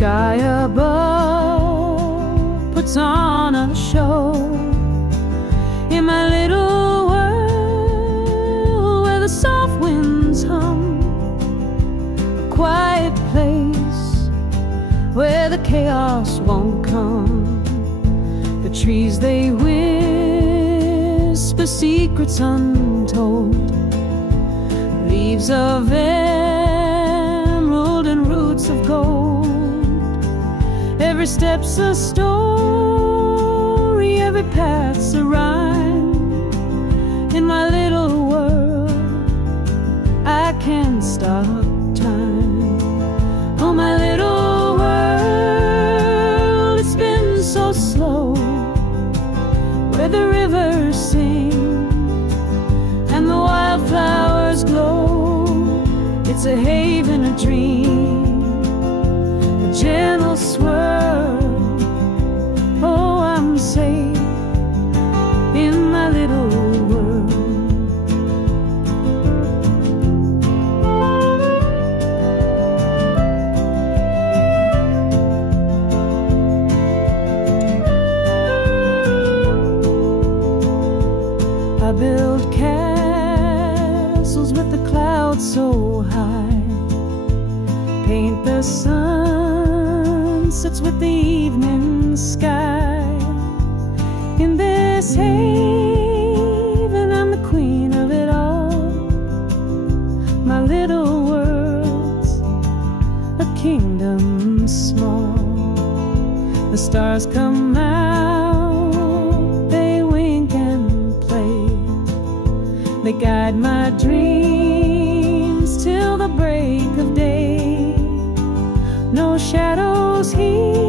sky above puts on a show. In my little world where the soft winds hum, a quiet place where the chaos won't come. The trees, they whisper secrets untold, leaves of emerald and roots of gold. Every step's a story, every path's a rhyme. In my little world, I can't stop time. Oh, my little world, it's been so slow, where the rivers sing and the wildflowers glow. It's a haven, a dream, a gentle swirl. Oh, I'm safe in my little world. I build castles with the clouds so high, paint the sunsets with the evening sky. In this haven, I'm the queen of it all. My little world's a kingdom small. The stars come out, they wink and play, they guide my dreams till the break of day. No shadows here